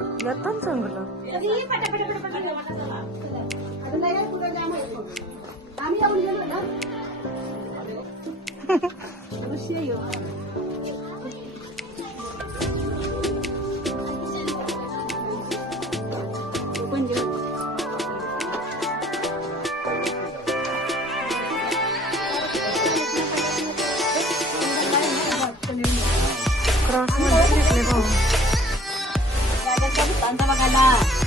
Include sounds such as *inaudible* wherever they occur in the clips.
येतात चांगलं आम्ही येऊन गेलो ना. *laughs*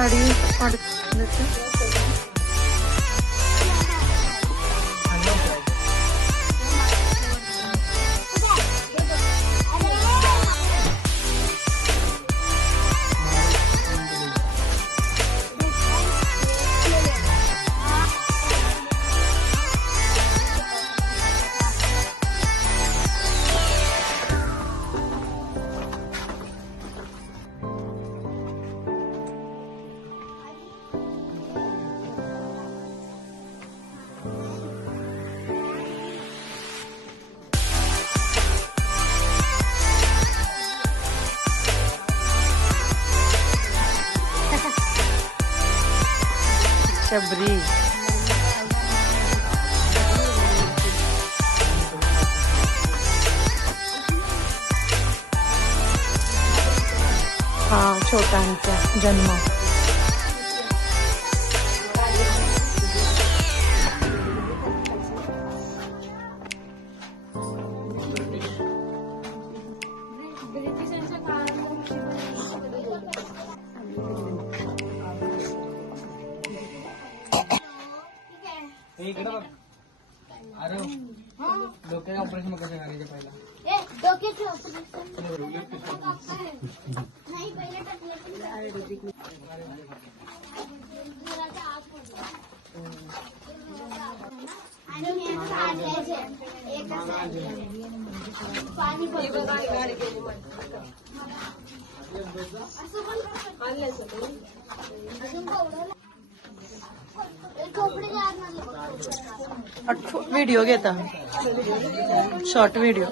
यो व्हिडिओ घेता. शॉर्ट व्हिडिओ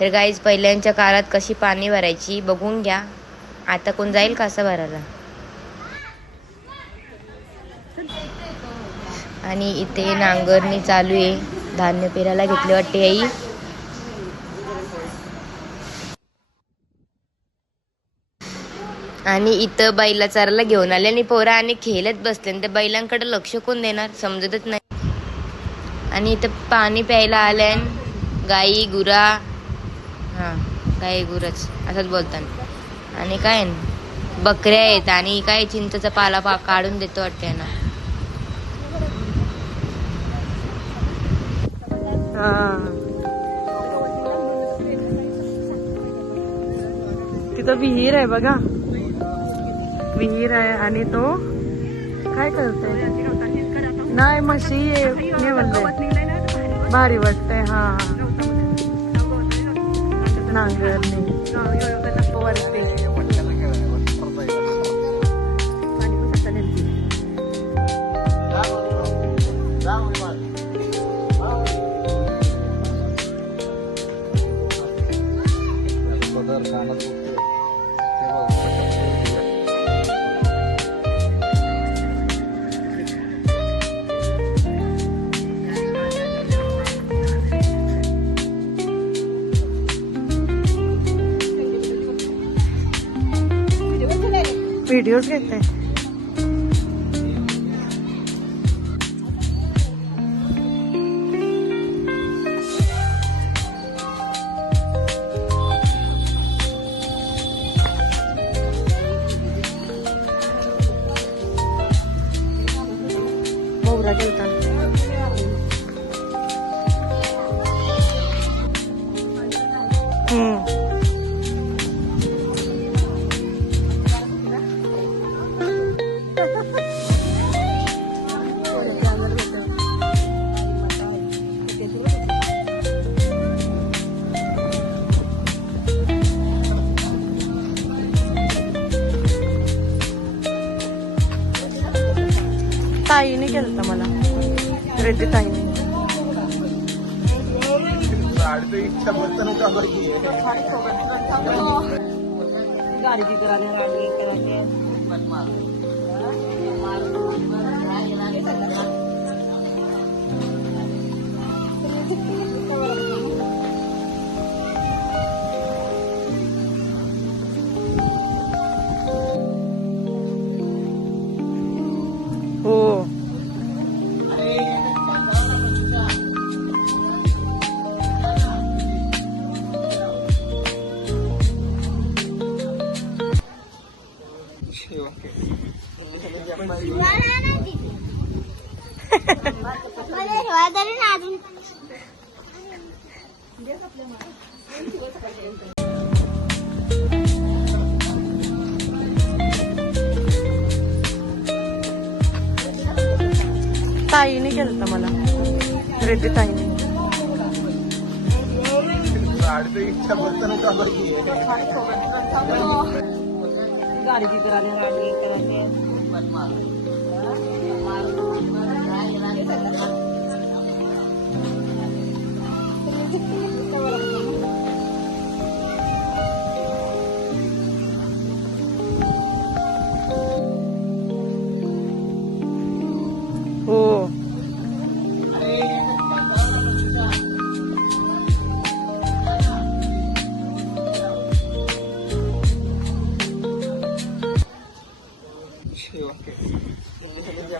तर गाईज पहिल्यांच्या काळात कशी पाणी भरायची बघून घ्या. आता कोण जाईल का असं भरायला? आणि इथे नांगरणी चालू आहे. धान्य पेरायला घेतले वाटते आई. आणि इथं बैला चाराला घेऊन आले आणि पोरा आणि खेळत बसले आणि त्या बैलांकडे लक्ष कोण देणार? समजतच नाही. आणि इथं पाणी प्यायला आले गाई गुरा. हां गाई गुरच. असंच बोलतात आणि काय? बकऱ्या आहेत आणि काय चिंतेचा पाला पा काढून देतो वाटते ना तिथं विहीर आहे बघा. विहीर आहे आणि तो काय करतोय? नाही म्हशी हे म्हणलंय भारी वाटतंय हा. नांगरणी. व्हिडिओज घेते. तिने केलं मला. रेती ताईने. गाडगी की गाडगी वाली ताईने केलं मला. रेड्डी ताईने. गाड़ी कराने वाली कराते हो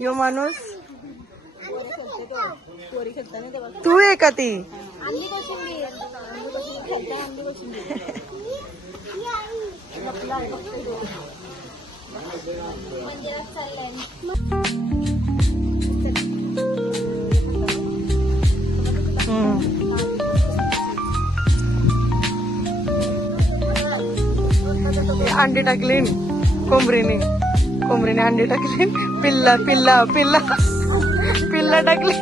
यो माणूस. चोरी खेळताना तेव्हा तू आहे का ती? हम्म. हे अंडी टाकली कोंबरीने. कोंबरीने अंडी टाकली. पिल्ला पिल्ला पिल्ला पिल्ला टाकली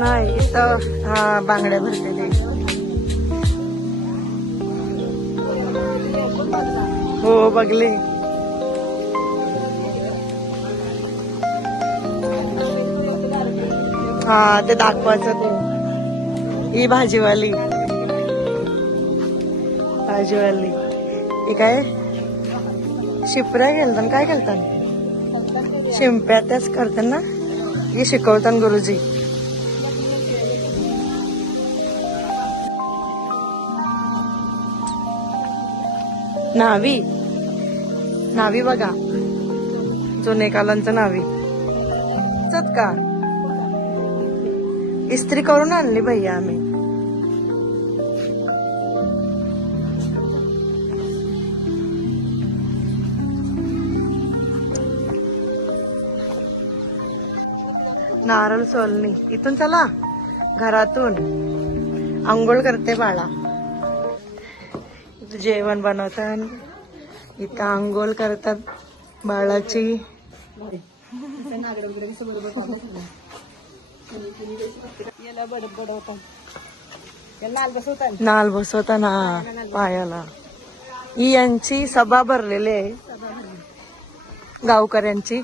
नाही इथं हा बांगड्या भरलेले हो बघले हा ते दाखवायचं ते. ही भाजीवाली. भाजीवाली. हे काय? शिपऱ्या गेलतात काय गेलतात शिंप्या त्याच करतात ना? ही शिकवतात गुरुजी. नावी. नावी बघा. जुने कालांचं नावी. चत का? इस्त्री करून आणली भैया आम्ही. नारळ सोलणी. इथून चला. घरातून. आंघोळ करते बाळा. इथं जेवण बनवतात. इथं आंघोळ करतात बाळाची. याला बडत होता. या लाल बसवता नाल पायाला. ही यांची सभा भरलेली आहे. गावकऱ्यांची.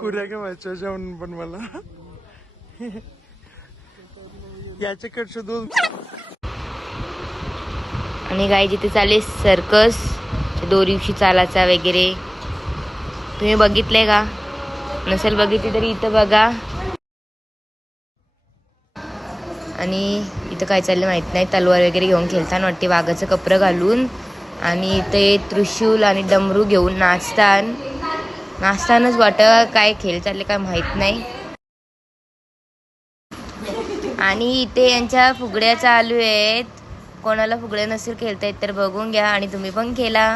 कुऱ्या घेवायच्या जेवण पण मला. याच्याकडचं दोन आणि गाई जिथे चालले सर्कस दोरीवशी चालायचा वगैरे. तुम्ही बघितलंय का? नसेल बघितली तरी इथं बघा. आणि इथं काय चाललं माहीत नाही. तलवार वगैरे घेऊन खेळताना वाटते वाघाचं कपडं घालून. आणि इथे त्रिशूल आणि डमरू घेऊन नाचतान. नाचतानाच वाट काय खेळ चालले काय माहीत नाही. आणि इथे यांच्या फुगड्या चालू आहेत. कोणाला फुगड्या नसेल खेळता येत तर बघून घ्या आणि तुम्ही पण खेळा.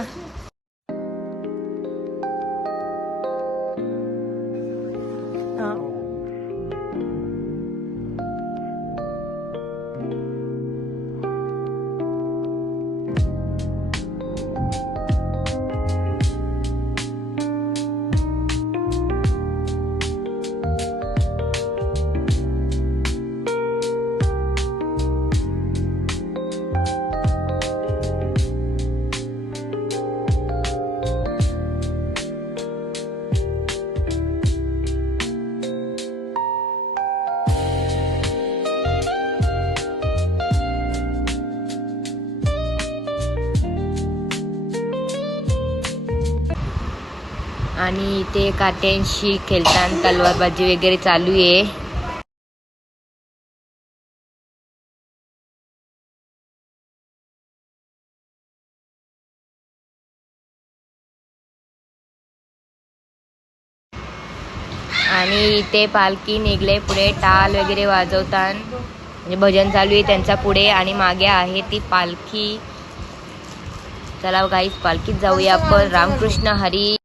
काट्यांशी खेळताना तलवारबाजी वगैरे चालू आहे. आणि इथे पालखी निघले पुढे टाल वगैरे वाजवतात म्हणजे भजन चालू आहे त्यांचा पुढे आणि मागे आहे ती पालखी. चला हो गाईस पालखीत जाऊया आपण. रामकृष्ण हरी.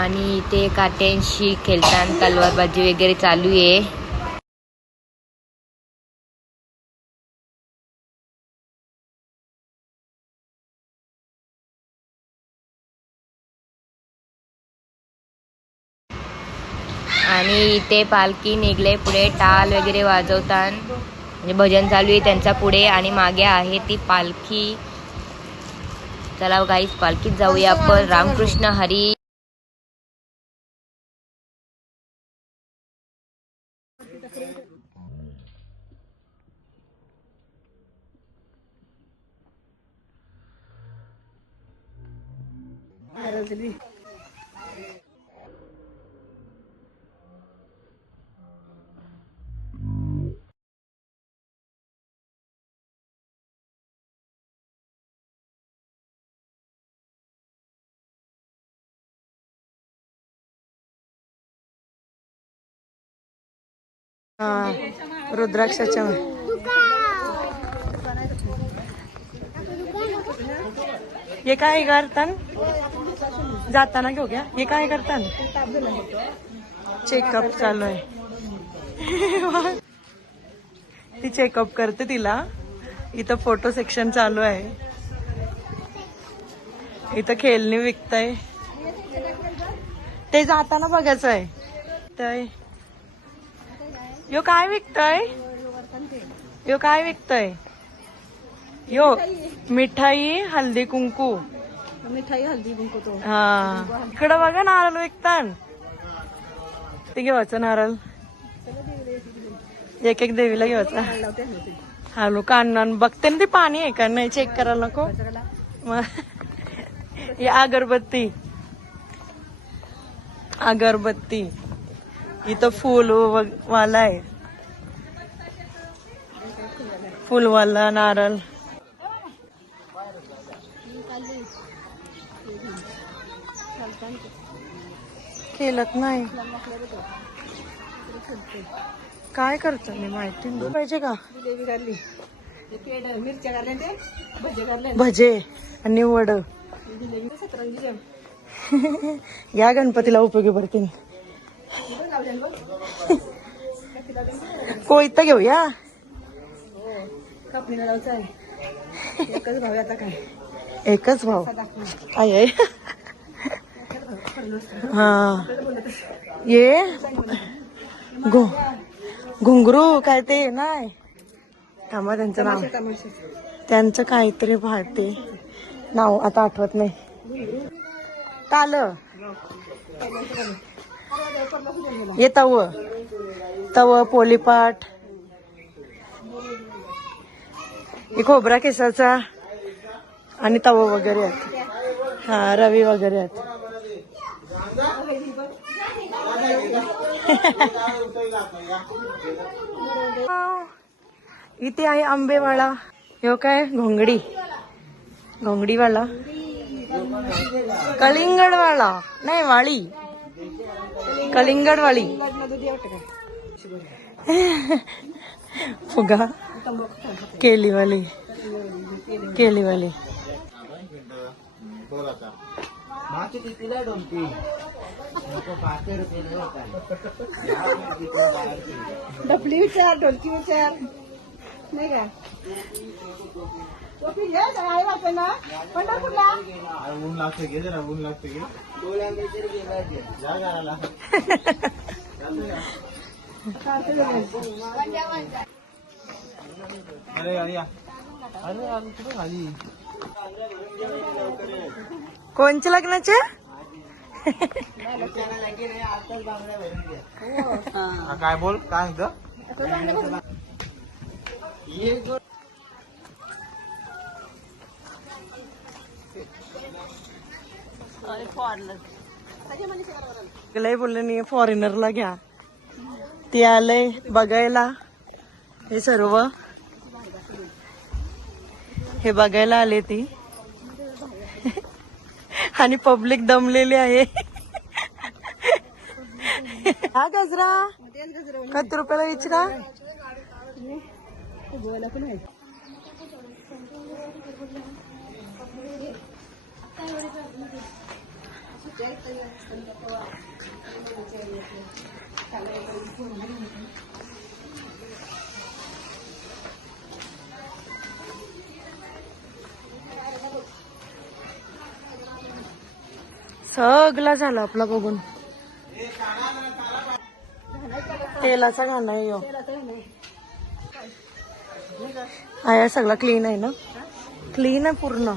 आणि इथे काट्यांशी खेळताना तलवारबाजी वगैरे चालू आहे. आणि इथे पालखी निघले पुढे टाल वगैरे वाजवतात म्हणजे भजन चालू आहे त्यांच्या पुढे आणि मागे आहे ती पालखी. चला हो गाईस पालखीत जाऊया आपण. रामकृष्ण हरी. गाजली रुद्राक्षाच्या हे काय करतान? जाताना घेऊ घ्या. हे काय करतात चेकअप चालू आहे. ती चेकअप करते तिला. इथं फोटो सेक्शन चालू आहे. इथं खेळणी विकताय. ते जाताना बघायचं आहे यो काय विकतय? यो काय विकतय? यो मिठाई हल्दी कुंकू. मिठाई हल्दी गुंकवतो हा. इकडं बघा नारळ विकतान. ते घेवायचं नारळ. एक एक देवीला घ्यायचा हॅलो कान बघते ना ते पाणी आहे का? नाही चेक करायला नको. मग अगरबत्ती. अगरबत्ती. इथं फुल वाला आहे. फुलवाला नारळ. खेळत नाही. काय करतो मी माहिती नाही. पाहिजे का? जिलेबी घातली ते पेड मिरच्या घातल्या ते भजे घातले भजे आणि वड. या गणपतीला उपयोगी पडतील. कोयता घेऊया? कापणीला लावचं आहे. एकच भाव आहे आता काय. एकच भाव. आय हा. ये. घु घुंगरू काय ते नाही थांबा त्यांचं नाव. त्यांचं काहीतरी पाहते नाव आता आठवत नाही. ताल. ये तव. तव पोलीपाट. हे खोबरा केसाचा आणि तव वगैरे आहेत. हा रवी वगैरे आहेत. *laughs* इथे आहे आंबेवाळा ह्यो काय? घोंगडी. घोंगडीवाला. कलिंगडवाला. नाही वाळी. कलिंगडवाळी. *laughs* फुगा. केलीवाली. केलीवाली. डफली विचार ढोलकी विचार नाही का टोपी घे सगळ्या लागते ना पंढरपूरला ऊन लागते घे जरा ऊन लागते घे जा घराला अरे अरे या अरे अरे कुठे खाली कोणच्या लग्नाचे? काय बोल काय लय बोलले नाही फॉरेनरला घ्या. ती आलंय बघायला हे सर्व. हे बघायला आले ती. आणि पब्लिक दमलेली आहे. हा गजरा. किती रुपयाला विचारा गोव्याला पण आहे सगळा झाला आपला बघून. तेलाचा घाणा आहे. हा या सगळा क्लीन आहे ना? क्लीन आहे पूर्ण.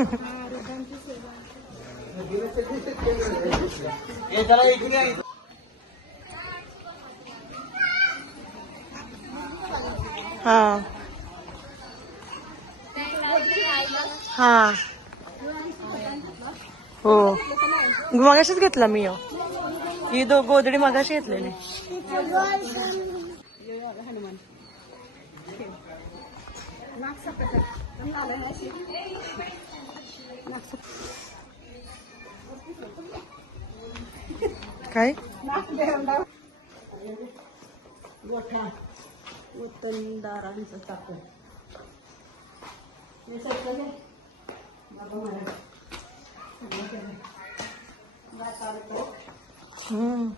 *laughs* हा. हा. हो. मगाशीच घेतला मी हो. ही. दो गोदडी मगाशी घेतलेली. हनुमान आलं. हम्म.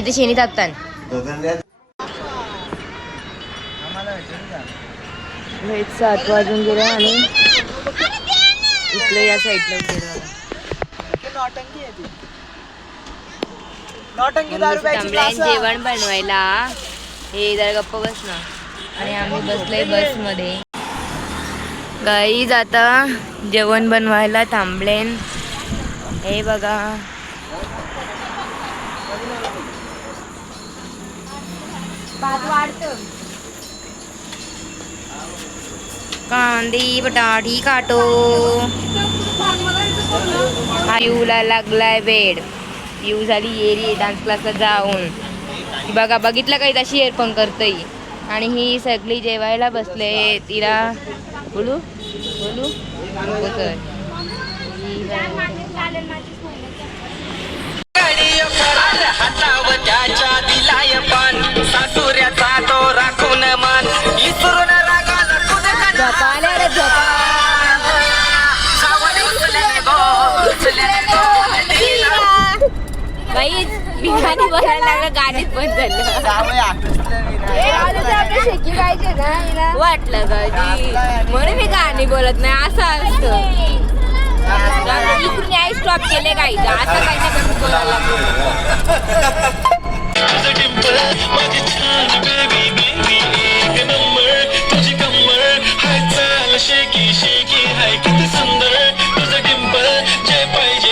ते शेणी तापतात हेच सात वाजून गेले आणि इकडे या साईडला गेलो जेवण बनवायला. हे जरा गप्प बस ना. आणि आम्ही बसलोय बसमध्ये गाई जाता जेवण बनवायला थांबलेन. हे बघा. कांदी बटाटी काटो. पिऊला लागलाय बेड पिऊ झाली येरी डान्स क्लासला जाऊन. बघा बघितलं काही तशी एअरफोन करतय? आणि ही सगळी जेवायला बसले तिला बोलू? बोलू. ही बोलायला लागलं गाणीच बंद झालं. वाटलं गाजी म्हणून मी गाणी बोलत नाही असं असतं. इकडून आई स्टॉप केले काही असं काही नाही बोलायला शेकी शेकी हाय किती सुंदर. तुझं डिंपल जे पाहिजे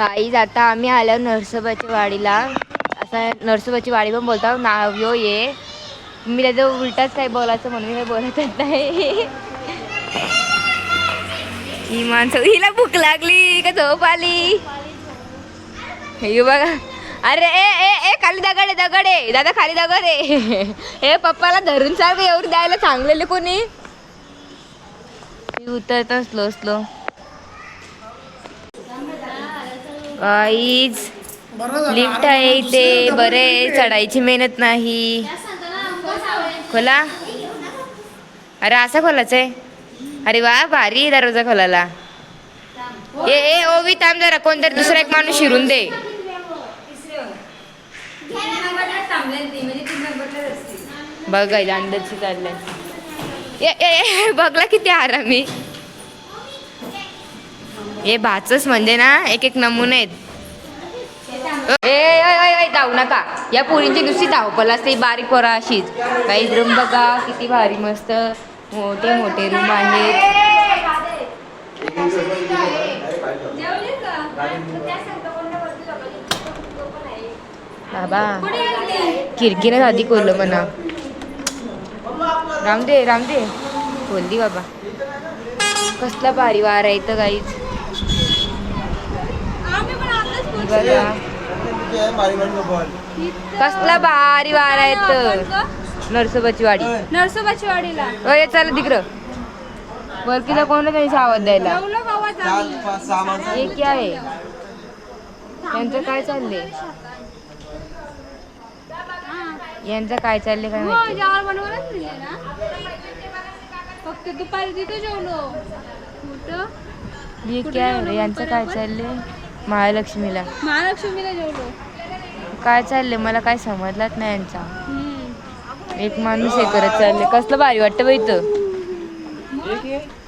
गाईज आता आम्ही आलो नरसोबाची वाडीला. असा नरसोबाची वाडी पण बोलतो नाव यो ये. मी त्याचं उलटाच काही बोलायचं म्हणून हे काही बोलतच नाही. ही माणसं हिला भूक लागली का झोप आली? हे बघा. अरे ए ए ए खाली दगड आहे दगड आहे. दादा खाली दगड आहे. *laughs* हे पप्पाला धरून सांग एवढी द्यायला सांगलेले कोणी? मी उतरतो स्लो स्लो. काहीच लिफ्ट आहे इथे. बरे चढायची मेहनत नाही. खोला. अरे असा खोलाच आहे. अरे वा भारी आहे दरवाजा खोलाला ए ए ओवी थांब जरा. कोणतरी दुसरा एक माणूस शिरून दे. बघ गाईला अंदाजची चाललंय. बघला किती आरामी. हे भाचच म्हणजे ना एक एक नमुने आहेत. ए ए, धावू नका. या पोरींची नुसती धावपल असते बारीक पोरा अशीच. काही रूम बघा किती भारी मस्त मोठे मोठे रूम आहेत. बाबा किरकिरच आधी कोरलं म्हणा. रामदे रामदे. बोलली बाबा. कसला भारी वार आहे तर काहीच बघा. कसला भारी वार आहे इथं नरसोबाची वाडी. नरसोबाची वाडीला. अय चला तिकडं. वरकीला कोणाला त्यांनी आवाज द्यायला हे क्या आहे यांचं काय चाललंय? यांचं काय चाललंय काय हो माहिती? फक्त दुपारी तिथं जेवलो. कुठं? हे क्या? यांचं काय चाललंय? महालक्ष्मीला. महालक्ष्मीला जेवलो काय चाललंय? मला काय समजलाच नाही यांचा. एक माणूस हे करत चाललंय. कसलं भारी वाटतं बा इथं.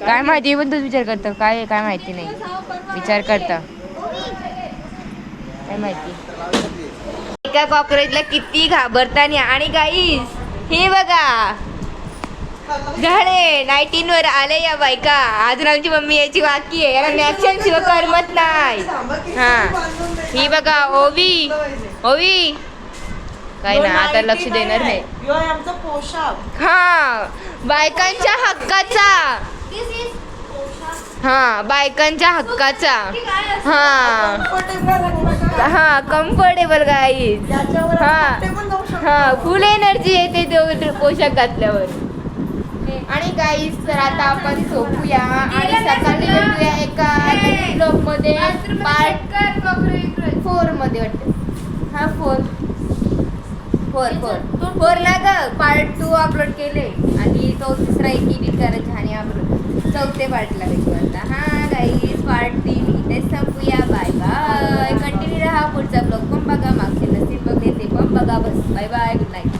काय माहिती पण तूच विचार करतो. काय आहे, काय माहिती नाही. विचार करता. काय माहिती? एका कॉक्रोचला किती घाबरताना. आणि गाईस हे बघा. झाडे नाईटीन वर आले या बायका. अजून आमची मम्मी याची बाकी आहे. याला नॅक्शन शिवाय करमत नाही. हा. ही बघा ओवी. ओवी. काय ना आता लक्ष देणार नाही. आमचा पोशाख. हा. बायकांच्या हक्काचा. हा बायकांच्या हक्काचा. हा. हा कम्फर्टेबल गाईज हा. हा फुल एनर्जी येते तो पोशाख घातल्यावर. आणि गाईस तर आता आपण झोपूया आणि सकाळी भेटूया एका ब्लॉगमध्ये पार्ट फोरमध्ये वाटतं. हा फोर फोर फोर फोर ना ग पार्ट टू अपलोड केले. आणि तो तिसरा एक एडिट करायचा आणि अपलोड चौथे पार्टला भेटू आता. हा गाईस पार्ट तीन इथे संपूया. बाय बाय कंटिन्यू राहा पुढचा ब्लॉग पण बघा मागचे नसतील बघले ते पण बघा बस. Bye bye good night